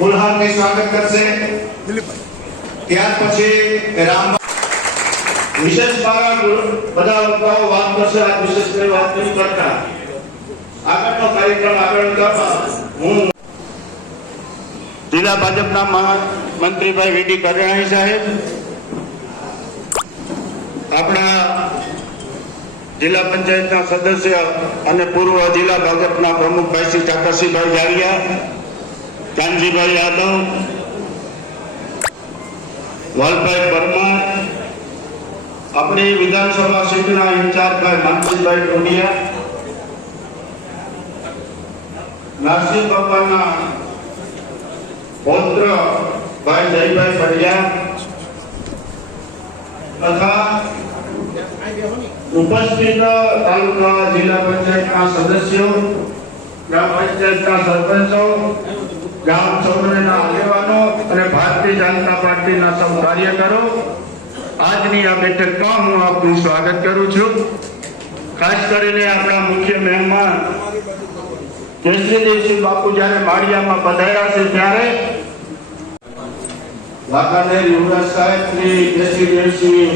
ગુલહાર સ્વાગત કરશે। ત્યાર પછી રામ વિશેષ બધા વક્તાઓ વાત કરશે। આ વિશેષ કોઈ વાત નહીં કરતા। આગળનો કાર્યક્રમ આગળ કરવા હું જિલ્લા ભાજપના મંત્રીભાઈ વીડી કરણાઈ સાહેબ, આપણા જિલ્લા પંચાયતના સદસ્ય અને પૂર્વ જિલ્લા ભાજપના પ્રમુખ ભાઈ શ્રી ઠાકરસિંહભાઈ જારિયા, કાનજીભાઈ યાદવ, વાલભાઈ પરમાર, अपनी विधानसभा सीटना इंचार्ज भाई मनसुखभाई टोडिया, नरसिंह बाबा पौत्र भाई जयभाई पड़िया तथा उपस्थित तालुका जिला पंचायत सदस्यों, ग्राम पंचायत सरपंचों, ग्राम सभा आगेवानों और भारतीय जनता पार्टी सब कार्यकरो, આજની આ બેઠકમાં હું આપનું સ્વાગત કરું છું। ખાસ કરીને આપણા મુખ્ય મહેમાન કેસરીદેવસિંહ બાપુ જ્યારે માળિયામાં પધાર્યા છે ત્યારે વાંકાનેર યુવરાજ સાહેબ શ્રી કેસરીદેવસિંહ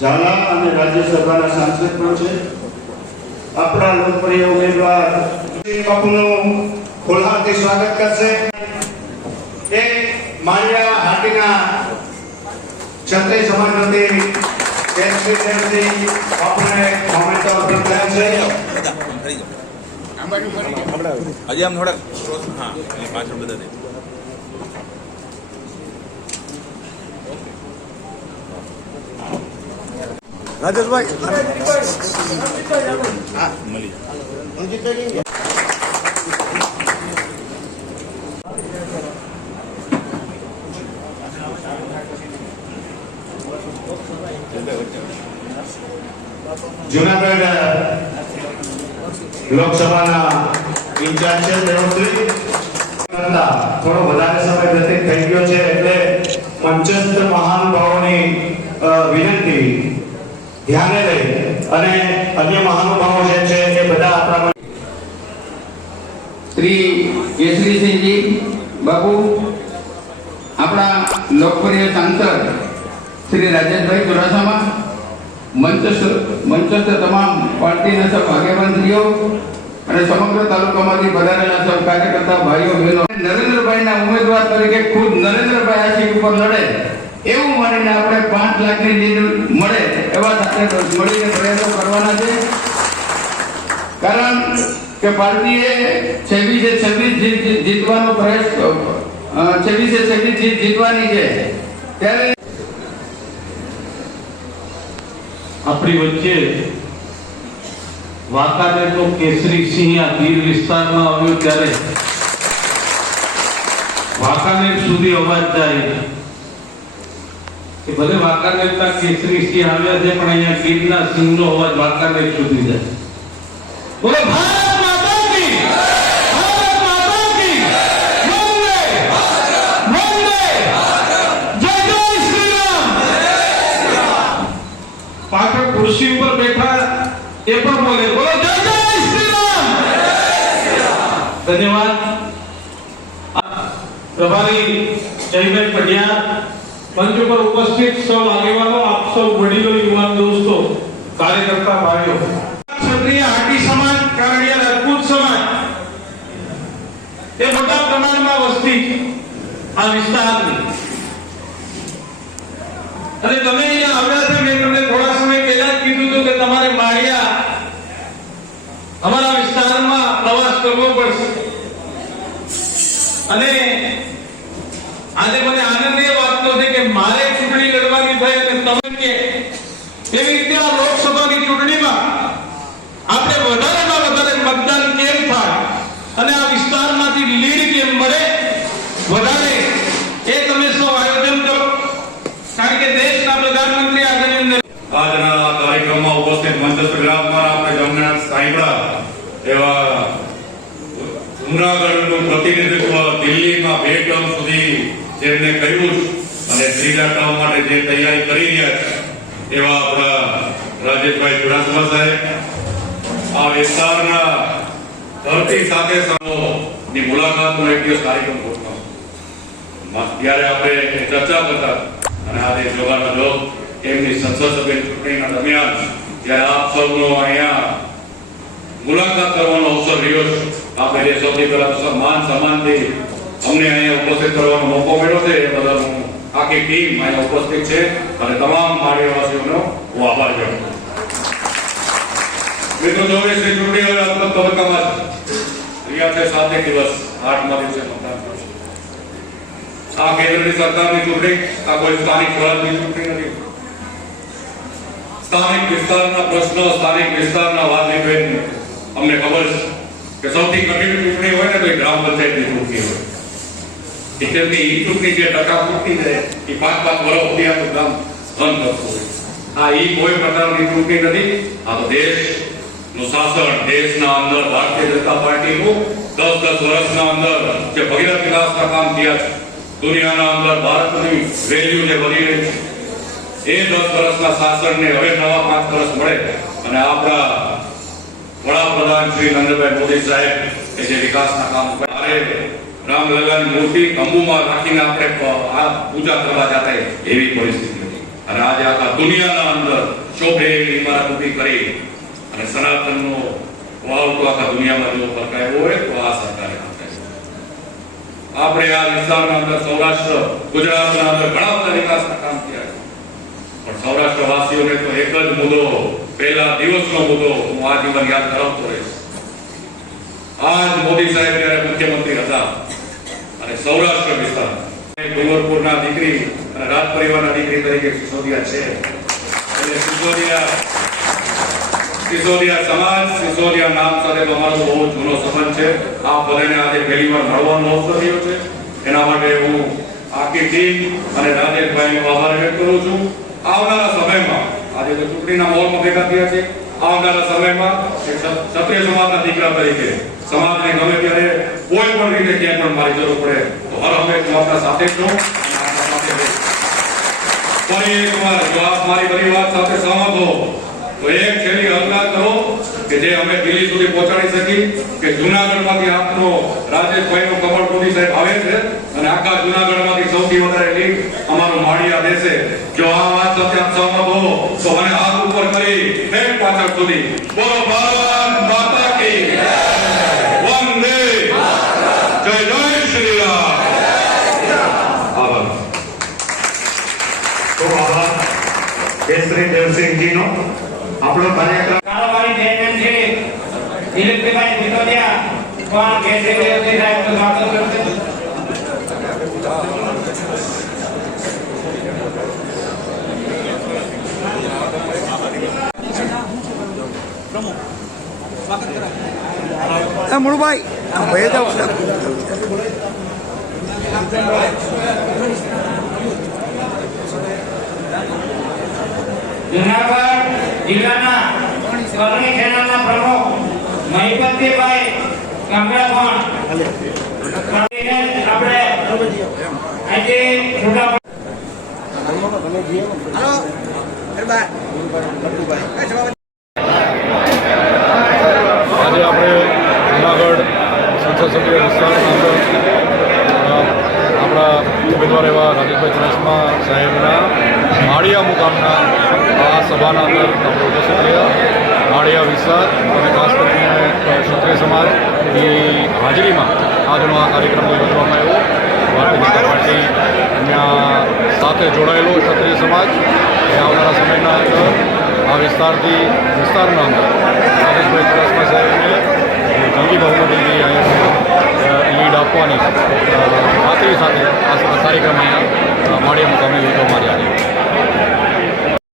ઝાલા અને રાજ્યસભાના સાંસદ પણ છે। આપણા લોકપ્રિય ઉમેદવાર બાપુનું ખુલ્લાથી સ્વાગત કરશે। એ માળિયા હાટીના क्षत्रिय समाज अपने मोमेंट ऑफ प्रेजेंस है। अजय हम थोड़ा हाँ 5 मिनट बता दे। राजेश भाई हाँ मली जूनागढ़ लोकसभा इंचार्ज थोड़ो વધારે સમય વ્યતીત થઈ ગયો છે એટલે મંચસ્થ મહાનુભાવોની વિનંતી ધ્યાને લઈ અને અન્ય મહાનુભાવો જે છે એ બધા આપણા श्री केसरी सिंह जी बाबू, अपना लोकप्रिय सांसद श्री राजेश भाई चुरासामा, मंचस्थ तमाम पार्टी सब आगेवानश्रीओ અને સમગ્ર તાલુકામાંથી પધારેલા સૌ કાર્યકર્તા ભાઈઓ બહેનો, નરેન્દ્રભાઈના ઉમેદવાર તરીકે ખુદ નરેન્દ્રભાઈ આ સીટ ઉપર લડે એવું માનીને આપણે 5 લાખની લીડ મળે એવા સાથે મળીને પ્રયત્નો કરવાના છે। કારણ કે પાર્ટીએ 26 જીતવાનો પ્રયાસ 26 જીતવાની છે ત્યારે अपनी वच्चे वाकानेर तो केसरी सिंह आ गीर विस्तार में आव्यो त्यारे वाकानेर सुधी अवाज जाए कि भले वाकानेर ता केसरी सिंह आव्या छे पण अहींया गीरना सिंहनो अवाज वाकानेर सुधी जाए। बोलो भारत माता की, भारत माता की, वंदे वंदे जय जय श्री राम। पाठक कुर्सी पर बैठा ये पर बोले बोलो जय जय श्री राम। धन्यवाद। प्रभारी जयभाई पटिया, मंच पर उपस्थित सब आगेवानों, आप सब वडीलों, युवा दोस्तों, कार्यकर्ता भाइयों, क्षत्रिय हाटी समाज, कारणिया राजपूत समाज ये मोटा प्रमाण में वस्ती आ विस्तारनी અને તમે અહીંયા આવ્યા છો મેં તમને થોડા સમય પહેલા જ કીધું હતું કે તમારે માળિયા અમારા વિસ્તારમાં પ્રવાસ કરવો પડશે અને આજે મને આનંદ એ વાતનો છે કે મારે ચૂંટણી લડવાની થાય અને તમે કે એવી રીતે આ લોકસભાની ચૂંટણીમાં આપણે વધારેમાં વધારે મતદાન કેમ થાય અને આ વિસ્તારમાંથી લીડ કેમ મળે વધારે એ તમે સૌ આયોજન કરો। કારણ કે દેશના પ્રધાનમંત્રી આદરણીય આજના કાર્યક્રમમાં ઉપસ્થિત મંચસ્થ વિરાજમાન આપણે જમનાથ સાંઈબડા એવા જૂનાગઢનું પ્રતિનિધિત્વ દિલ્હીમાં 2 ટર્મ સુધી જેમને કર્યું અને ત્રીજા ટર્મ માટે જે તૈયારી કરી રહ્યા છે એવા આપણા રાજેશભાઈ ચુડાસમા સાહેબ આ વિસ્તારના ધરતી સાથે ની મુલાકાતનો એક દિવસ કાર્યક્રમ ગોઠવાયો. ત્યારે આપણે ચર્ચા કરતા અને આજે જોવાનો જોગ એમની સંસદ સભ્યની ચૂંટણીના દરમિયાન જ્યારે આપ સૌનો અહીંયા મુલાકાત કરવાનો અવસર રહ્યો છે. આપણે જે સૌથી પહેલા સન્માન સન્માનથી અમને અહીંયા ઉપસ્થિત કરવાનો મોકો મળ્યો છે એ બદલ હું આખી ટીમ અહીંયા ઉપસ્થિત છે અને તમામ માળીવાસીઓનો હું આભાર વ્યક્ત કરું. મિત્રો 24 ની ચૂંટણી હવે અંતિમ તબક્કામાં રહ્યા છે. 7 દિવસ 8મા દિવસે મતદાન થશે. આ કેન્દ્રની સરકારની ચૂંટણી આ કોઈ સ્થાનિક સ્વરાજની ચૂંટણી નથી. સ્થાનિક વિસ્તારના પ્રશ્નો સ્થાનિક વિસ્તારના વાદવિવાદ અમને ખબર છે કે સૌથી કઠિન ચૂંટણી હોય ને તો એ ગ્રામ પંચાયતની ચૂંટણી હોય. એટલી ઈ ચૂંટણી જે ટકા પૂરતી જાય એ 5-5 વર્ષ સુધી આ ગામ બંધ કરતું હોય. આ ઈ કોઈ પ્રકારની ચૂંટણી નથી. આ તો દેશનું શાસન દેશના અંદર ભારતીય જનતા પાર્ટીનું 10-10 વર્ષના અંદર જે ભગીરથ વિકાસના કામ થયા છે, દુનિયાના અંદર ભારતની વેલ્યુ જે વધી રહી છે, એ 10 વર્ષના શાસનને હવે નવા 5 વર્ષ મળે અને આપણા વડાપ્રધાન શ્રી નરેન્દ્રભાઈ મોદી સાહેબ એ જે વિકાસના કામ કરે, રામલલ્લાની મૂર્તિ તંબુમાં રાખીને આપણે આ પૂજા કરવા જતા એવી પરિસ્થિતિ હતી. અને આજે આખા દુનિયાના અંદર શોભે એવી ઇમારત ઊભી કરી અને સનાતનનો વાવ તો આખા દુનિયામાં જો ફરકાયો હોય તો આ સરકારે આપણે આ વિસ્તારના અંદર સૌરાષ્ટ્ર ગુજરાતના અંદર ઘણા બધા વિકાસના કામ થયા છે. પણ સૌરાષ્ટ્ર વાસીઓને તો એક જ મુદ્દો, પહેલા દિવસનો મુદ્દો હું આજીવન યાદ કરાવતો રહીશ. આજ મોદી સાહેબ જ્યારે મુખ્યમંત્રી હતા અને સૌરાષ્ટ્ર વિસ્તાર ડુંગરપુરના દીકરી અને રાજ પરિવારના દીકરી તરીકે સિસોદિયા છે. એટલે સિસોદિયા સમાજ, સિસોદિયા નામ સાથે તો અમારો બહુ જૂનો સંબંધ છે. આ બધાને આજે પહેલી વાર મળવાનો અવસર થયો છે. એના માટે હું આખી ટીમ અને રાજેશભાઈનો આભાર વ્યક્ત કરું છું. આવનારા સમયમાં આજે તો ચૂંટણીના માહોલમાં ભેગા થયા છે. આવનારા સમયમાં એક ક્ષત્રિય સમાજના દીકરા તરીકે સમાજને ગમે ત્યારે કોઈ પણ રીતે ક્યાંય પણ મારી જરૂર પડે તો હર હંમેશ હું આપણા સાથે જ છું અને આપણા સાથે રહીશ. ફરી એકવાર જો આપ મારી બધી વાત સાથે સહમત હો તો એક છેલ્લી અરદાસ કરો કે જે અમે દિલ્હી સુધી પહોંચાડી શકી કે જૂનાગઢમાંથી આપનો રાજેશભાઈનો કમળ મોદી સાહેબ આવે છે અને આખા જૂનાગઢમાંથી સૌથી વધારે લીડ અમારો માળિયા દેશે. જો આ વાત સાથે આપ સહમત હો તો મને હાથ ઉપર કરી ફેંક પાછળ સુધી બોલો ભારત માતા કી વંદે જય જય શ્રી રામ. આભાર. તો આભાર કેસરી દેવસિંહજીનો. આપણો કાર્યક્રમ કારોબારી ચેરમેન શ્રી દિલીપભાઈ સિસોદિયા પણ કેસરી દેવસિંહ સાહેબનું સ્વાગત કરશે. મુળુભાઈ ભાઈ જાવ જુનાગઢ જિલ્લાના કરણી સેનાના પ્રમુખ મહિપતભાઈ કામરાપણ આપણે આજે છૂટા આજે આપણે જૂનાગઢ સંસદ સભ્ય વિસ્તારના અંદર આપણા ઉમેદવાર એવા રાજેશભાઈ ચુડાસમા સાહેબના માળિયા મુકામના આ સભાના અંદર આપણે ઉપસ્થિત રહ્યા. માળિયા વિસ્તાર અને ખાસ કરીને ક્ષત્રિય સમાજની હાજરીમાં આજનો આ કાર્યક્રમ યોજવામાં આવ્યો. ભારતીય જનતા પાર્ટી એમના સાથે જોડાયેલો ક્ષત્રિય સમાજ એ આવનારા સમયના અંદર આ વિસ્તારના અંદર રાજેશભાઈ ચુડાસમા સાહેબને જંગી બહુમતીથી અહીંયા લીડ આપવાની ખાતરી સાથે આ કાર્યક્રમ અહીંયા માળિયા મુકામે યોજવામાં આવ્યા.